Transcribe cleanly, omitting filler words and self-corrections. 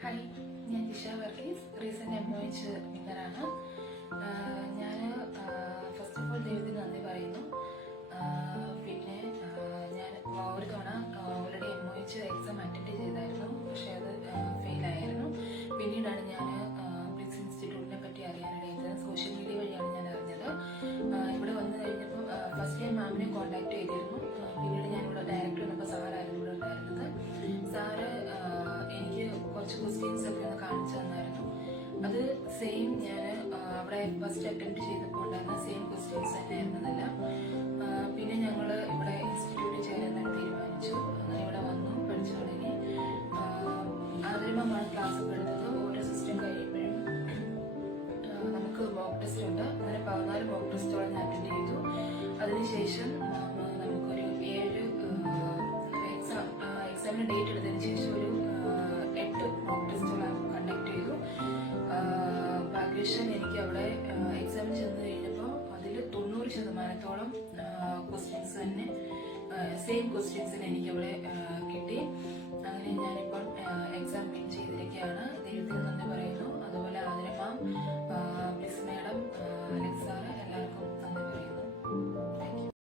Hi, ഞാൻ Jisha Varghese. Recent MOH വിന്നറാണ്. ഞാൻ ഫസ്റ്റ് ഓഫ് ഓൾ ദൈവത്തിന് നന്ദി പറയുന്നു. പിന്നെ ഞാൻ ഒരു തവണ ഓൾറെഡി MOH എക്സാം അറ്റൻഡ് ചെയ്തായിരുന്നു, പക്ഷെ അത് ഫെയിലായിരുന്നു. പിന്നീടാണ് ഞാൻ ബ്ലിറ്റ്സ് ഇൻസ്റ്റിറ്റ്യൂട്ടിനെ പറ്റി അറിയാനിടയത്. സോഷ്യൽ മീഡിയ വഴിയാണ് ഞാൻ അറിഞ്ഞത്. ഇവിടെ വന്നു കഴിഞ്ഞപ്പോൾ ഫസ്റ്റ് ഞാൻ മാമിനെ കോൺടാക്ട് ചെയ്തിരുന്നു. പിന്നീട് ഞാനിവിടെ ഡയറക്റ്റ് വന്നപ്പോൾ സാറായിരുന്നു ഇവിടെ ഉണ്ടായിരുന്നത്. സാറ് എനിക്ക് കുറച്ച് ക്വസ്റ്റ്യൻസ് ഒക്കെ ഒന്ന് കാണിച്ചു തന്നായിരുന്നു. അത് സെയിം ഞാൻ അവിടെ ഫസ്റ്റ് അറ്റംപ്റ്റ് ചെയ്തപ്പോൾ ഉണ്ടായിരുന്ന സെയിം ക്വസ്റ്റ്യൻസ് തന്നെയായിരുന്നതല്ല. പിന്നെ ഞങ്ങൾ ഇവിടെ ഇൻസ്റ്റിറ്റ്യൂട്ടിൽ ചേരാൻ തീരുമാനിച്ചു. അങ്ങനെ ഇവിടെ വന്നു, പഠിച്ചു തുടങ്ങി. ആദ്യമാണ് ക്ലാസ് ഒക്കെ എടുത്തത്. ഓരോ സിസ്റ്റം കഴിയുമ്പോഴും നമുക്ക് മോക്ക് ടെസ്റ്റ് ഉണ്ട്. അങ്ങനെ 14 മോക്ക് ടെസ്റ്റുകൾ ഞാൻ അറ്റൻഡ് ചെയ്തു. അതിനുശേഷം നമുക്കൊരു 7 എക്സാമിന് ഡേറ്റ് എടുത്തതിന് ശേഷം ഒരു 8 മോക്ക് ടെസ്റ്റുകൾ കണ്ടക്ട് ചെയ്തു. ഭാഗ്യവശാൽ എനിക്ക് അവിടെ എക്സാമിന് ചെന്ന് കഴിഞ്ഞപ്പോൾ അതിൽ 90% ക്വസ്റ്റ്യൻസ് തന്നെ സെയിം ക്വസ്റ്റ്യൻസിന് എനിക്കവിടെ കിട്ടി. അങ്ങനെ ഞാനിപ്പോൾ എക്സാം വിൻ ചെയ്തിരിക്കുകയാണ്. ദൈവത്തിന് നന്ദി പറയുന്നു.